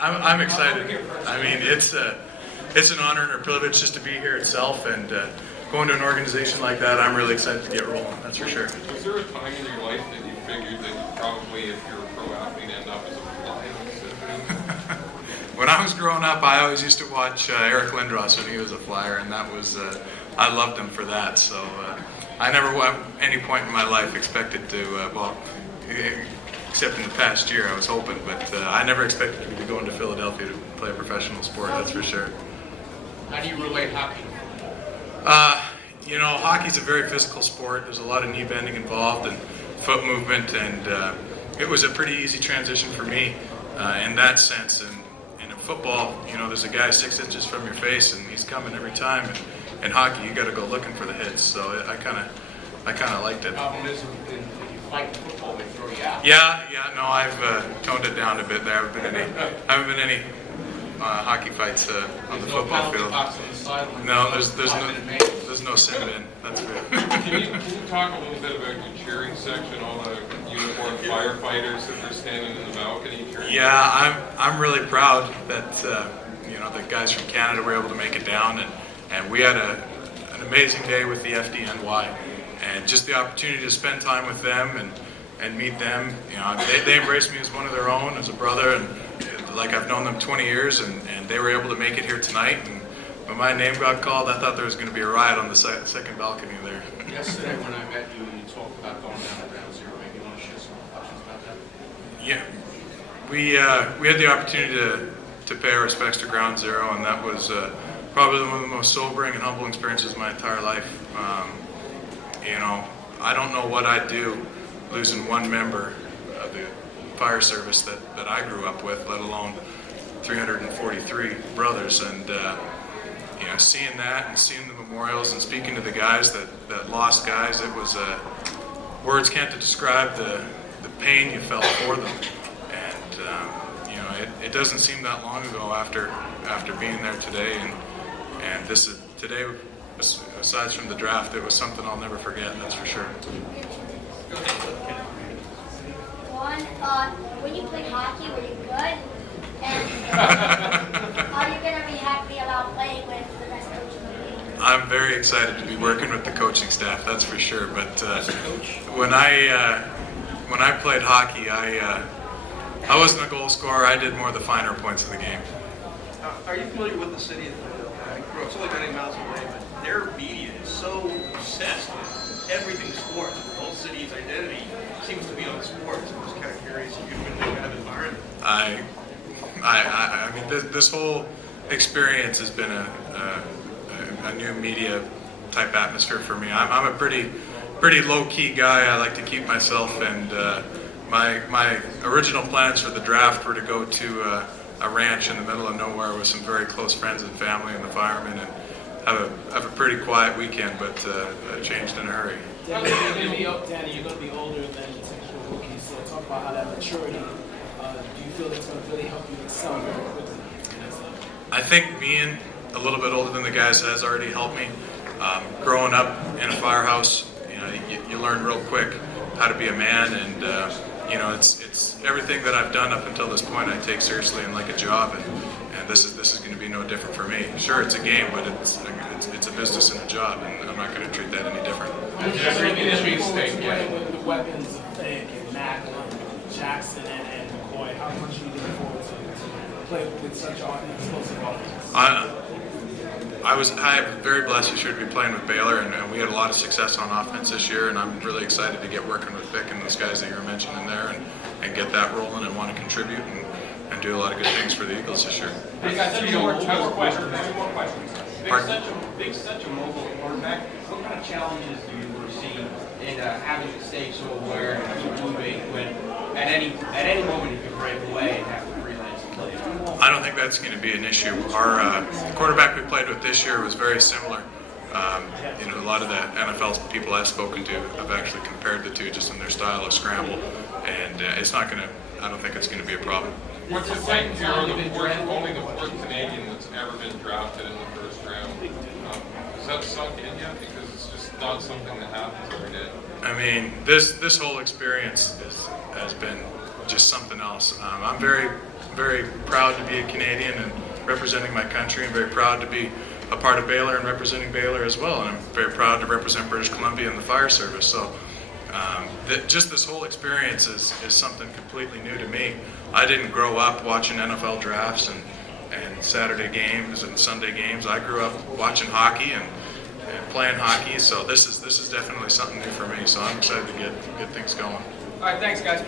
I'm excited. I mean, it's an honor and a privilege just to be here itself, and going to an organization like that, I'm really excited to get rolling. That's for sure. Was there a time in your life that you figured that you probably, if you're a pro athlete, end up as a fly on the system? When I was growing up, I always used to watch Eric Lindros when he was a flyer, and that was I loved him for that. So I never at any point in my life expected to except in the past year, I was hoping, but I never expected to be going to Philadelphia to play a professional sport, that's for sure. How do you relate hockey? Hockey's a very physical sport. There's a lot of knee bending involved and foot movement, and it was a pretty easy transition for me in that sense. And in football, there's a guy 6 inches from your face, and he's coming every time. And in hockey, you got to go looking for the hits. So I kind of liked it. The problem is, if you fight football, they throw you out. Yeah. No, I've toned it down a bit. There haven't been any hockey fights on the football field. No, there's no sin bin. That's good. Can you talk a little bit about your cheering section, all the uniformed firefighters that are standing in the balcony cheering? Yeah, I'm really proud that the guys from Canada were able to make it down, and we had an amazing day with the FDNY, and just the opportunity to spend time with them and meet them. They embraced me as one of their own, as a brother, and like I've known them 20 years, and they were able to make it here tonight. And when my name got called, I thought there was going to be a riot on the second balcony there. Yesterday when I met you, you talked about going down to Ground Zero. Maybe you want to share some reflections about that? Yeah, we had the opportunity to pay our respects to Ground Zero, and that was probably one of the most sobering and humbling experiences of my entire life. I don't know what I'd do losing one member of the fire service that I grew up with, let alone 343 brothers, and seeing that and seeing the memorials and speaking to the guys that lost guys, it was words can't describe the pain you felt for them, and it doesn't seem that long ago after being there today, and this is today, aside from the draft, it was something I'll never forget, that's for sure. When you played hockey, were you good? And are you going to be happy about playing with the best coach in the league? I'm very excited to be working with the coaching staff, that's for sure. But when I played hockey, I wasn't a goal scorer. I did more of the finer points of the game. Are you familiar with the city of Philadelphia? I grew up so many miles away, but their media is so obsessed with everything sports. The whole city's identity seems to be on sports. I'm just kind of curious if you've been in that kind of environment. I mean, this whole experience has been a new media type atmosphere for me. I'm a pretty low key guy. I like to keep myself, and my original plans for the draft were to go to a ranch in the middle of nowhere with some very close friends and family and the firemen, and have a pretty quiet weekend, but I changed in a hurry. Danny, you're going to be older than potential rookies, so talk about how that maturity, do you feel that's going to really help you excel very quickly? I think being a little bit older than the guys has already helped me. Growing up in a firehouse, you learn real quick how to be a man, and it's everything that I've done up until this point I take seriously and like a job, and this is going to be no different for me. Sure, it's a game, but it's a business and a job, and I'm not going to treat that any different. Playing with the weapons of Vic and Macklin, Jackson, and McCoy, how much are you looking forward to play with such an explosive offense? I'm very blessed this year to be playing with Baylor, and we had a lot of success on offense this year, and I'm really excited to get working with Vic and those guys that you were mentioning there, and get that rolling and want to contribute and do a lot of good things for the Eagles this year. Hey guys, two more questions. Big such a mobile quarterback. What kind of challenges do you foresee in having to stay so aware and keep moving when at any moment you can break away and have to freelance and play? I don't think that's going to be an issue. Our quarterback we played with this year was very similar. A lot of the NFL people I've spoken to have actually compared the two just in their style of scramble, and it's not going to. I don't think it's going to be a problem. What's it like if you're only the fourth Canadian that's ever been drafted in the first round? Has that sunk in yet? Because it's just not something that happens every day. I mean, this whole experience has been just something else. I'm very very proud to be a Canadian and representing my country, and very proud to be a part of Baylor and representing Baylor as well. And I'm very proud to represent British Columbia and the fire service. So just this whole experience is something completely new to me. I didn't grow up watching NFL drafts and Saturday games and Sunday games. I grew up watching hockey and playing hockey. So this is definitely something new for me. So I'm excited to get things going. All right, thanks, guys.